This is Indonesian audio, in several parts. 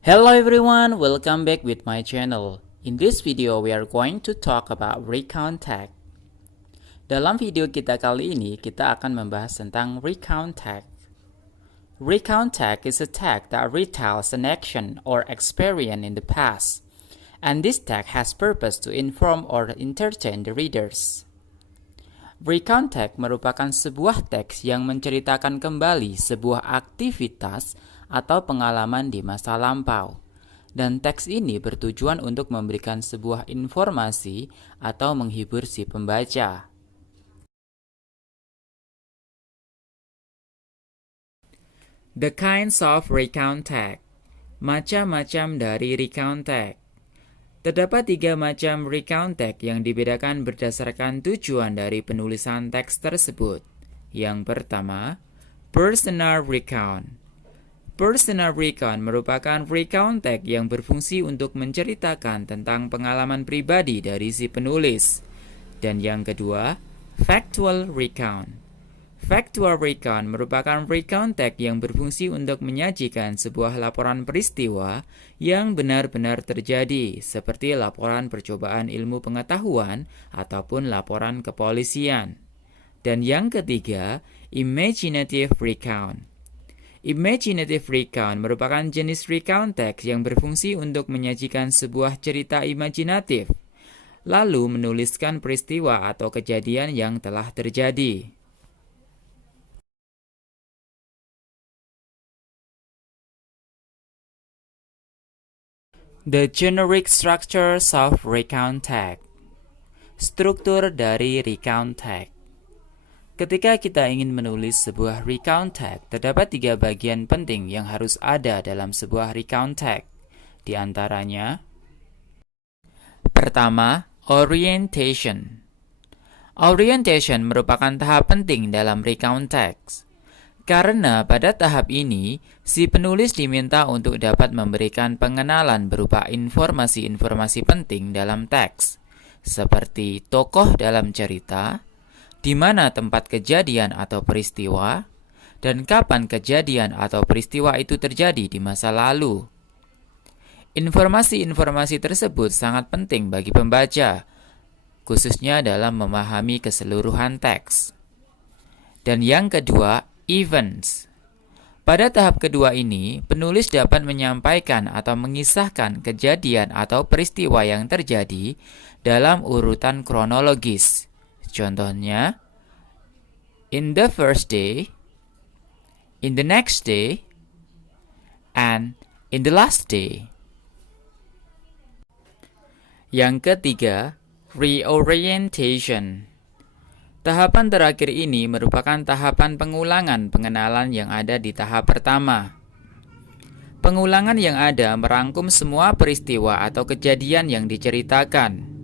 Hello everyone, welcome back with my channel. In this video, we are going to talk about recount tag. Dalam video kita kali ini, kita akan membahas tentang recount tag. Recount tag is a tag that retells an action or experience in the past, and this tag has purpose to inform or entertain the readers. Recount tag merupakan sebuah teks yang menceritakan kembali sebuah aktivitas atau pengalaman di masa lampau. Dan teks ini bertujuan untuk memberikan sebuah informasi atau menghibur si pembaca. The kinds of recount tag. Macam-macam dari recount tag. Terdapat 3 macam recount tag yang dibedakan berdasarkan tujuan dari penulisan teks tersebut. Yang pertama, personal recount. Personal recount merupakan recount tag yang berfungsi untuk menceritakan tentang pengalaman pribadi dari si penulis. Dan yang kedua, factual recount. Factual recount merupakan recount tag yang berfungsi untuk menyajikan sebuah laporan peristiwa yang benar-benar terjadi, seperti laporan percobaan ilmu pengetahuan ataupun laporan kepolisian. Dan yang ketiga, imaginative recount. Imaginative recount merupakan jenis recount text yang berfungsi untuk menyajikan sebuah cerita imajinatif, lalu menuliskan peristiwa atau kejadian yang telah terjadi. The generic structures of recount tag. Struktur dari recount tag. Ketika kita ingin menulis sebuah recount tag, terdapat 3 bagian penting yang harus ada dalam sebuah recount tag. Di antaranya, pertama, orientation. Orientation merupakan tahap penting dalam recount text. Karena pada tahap ini, si penulis diminta untuk dapat memberikan pengenalan berupa informasi-informasi penting dalam teks, seperti tokoh dalam cerita, di mana tempat kejadian atau peristiwa, dan kapan kejadian atau peristiwa itu terjadi di masa lalu. Informasi-informasi tersebut sangat penting bagi pembaca, khususnya dalam memahami keseluruhan teks. Dan yang kedua, events. Pada tahap kedua ini, penulis dapat menyampaikan atau mengisahkan kejadian atau peristiwa yang terjadi dalam urutan kronologis. Contohnya, in the first day, in the next day, and in the last day. Yang ketiga, reorientation. Tahapan terakhir ini merupakan tahapan pengulangan pengenalan yang ada di tahap pertama. Pengulangan yang ada merangkum semua peristiwa atau kejadian yang diceritakan.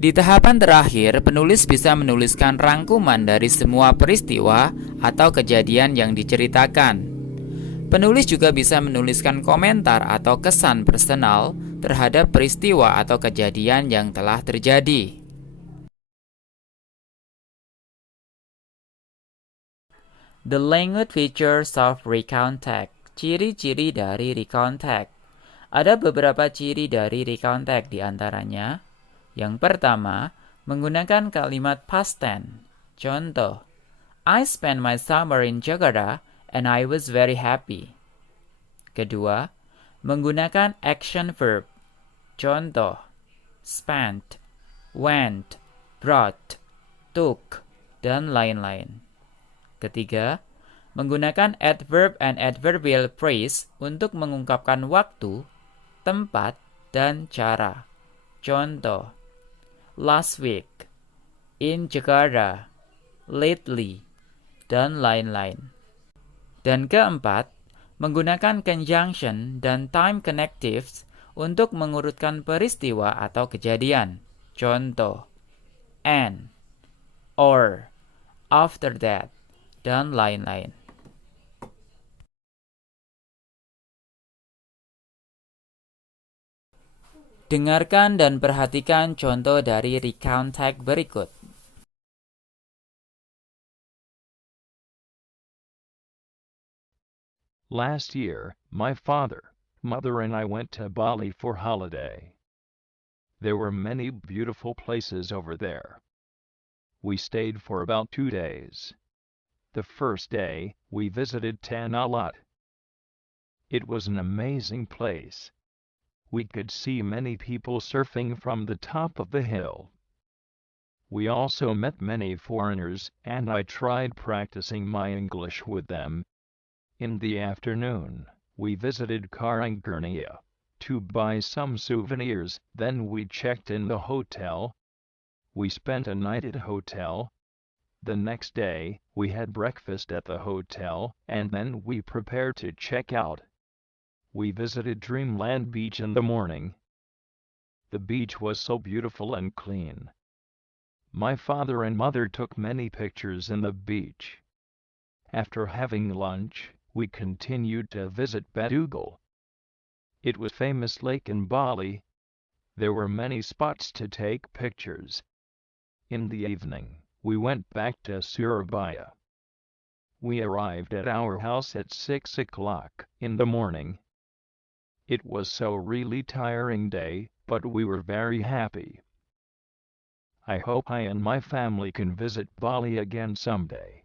Di tahapan terakhir, penulis bisa menuliskan rangkuman dari semua peristiwa atau kejadian yang diceritakan. Penulis juga bisa menuliskan komentar atau kesan personal terhadap peristiwa atau kejadian yang telah terjadi. The language features of recount tag. Ciri-ciri dari recount tag. Ada beberapa ciri dari recount tag, di antaranya, yang pertama, menggunakan kalimat past tense. Contoh, I spent my summer in Jakarta and I was very happy. Kedua, menggunakan action verb. Contoh, spent, went, brought, took, dan lain-lain. Ketiga, menggunakan adverb and adverbial phrase untuk mengungkapkan waktu, tempat, dan cara. Contoh, last week, in Jakarta, lately, dan lain-lain. Dan keempat, menggunakan conjunction dan time connectives untuk mengurutkan peristiwa atau kejadian. Contoh, and, or, after that, dan lain-lain. Dengarkan dan perhatikan contoh dari recount tag berikut. Last year, my father Mother and I went to Bali for holiday. There were many beautiful places over there. We stayed for about 2 days. The first day, we visited Tanah Lot. It was an amazing place. We could see many people surfing from the top of the hill. We also met many foreigners, and I tried practicing my English with them. In the afternoon, we visited Karangkornia to buy some souvenirs, then we checked in the hotel. We spent a night at hotel. The next day, we had breakfast at the hotel, and then we prepared to check out. We visited Dreamland Beach in the morning. The beach was so beautiful and clean. My father and mother took many pictures in the beach. After having lunch, we continued to visit Betugal. It was a famous lake in Bali. There were many spots to take pictures. In the evening, we went back to Surabaya. We arrived at our house at 6 o'clock in the morning. It was so really tiring day, but we were very happy. I hope I and my family can visit Bali again someday.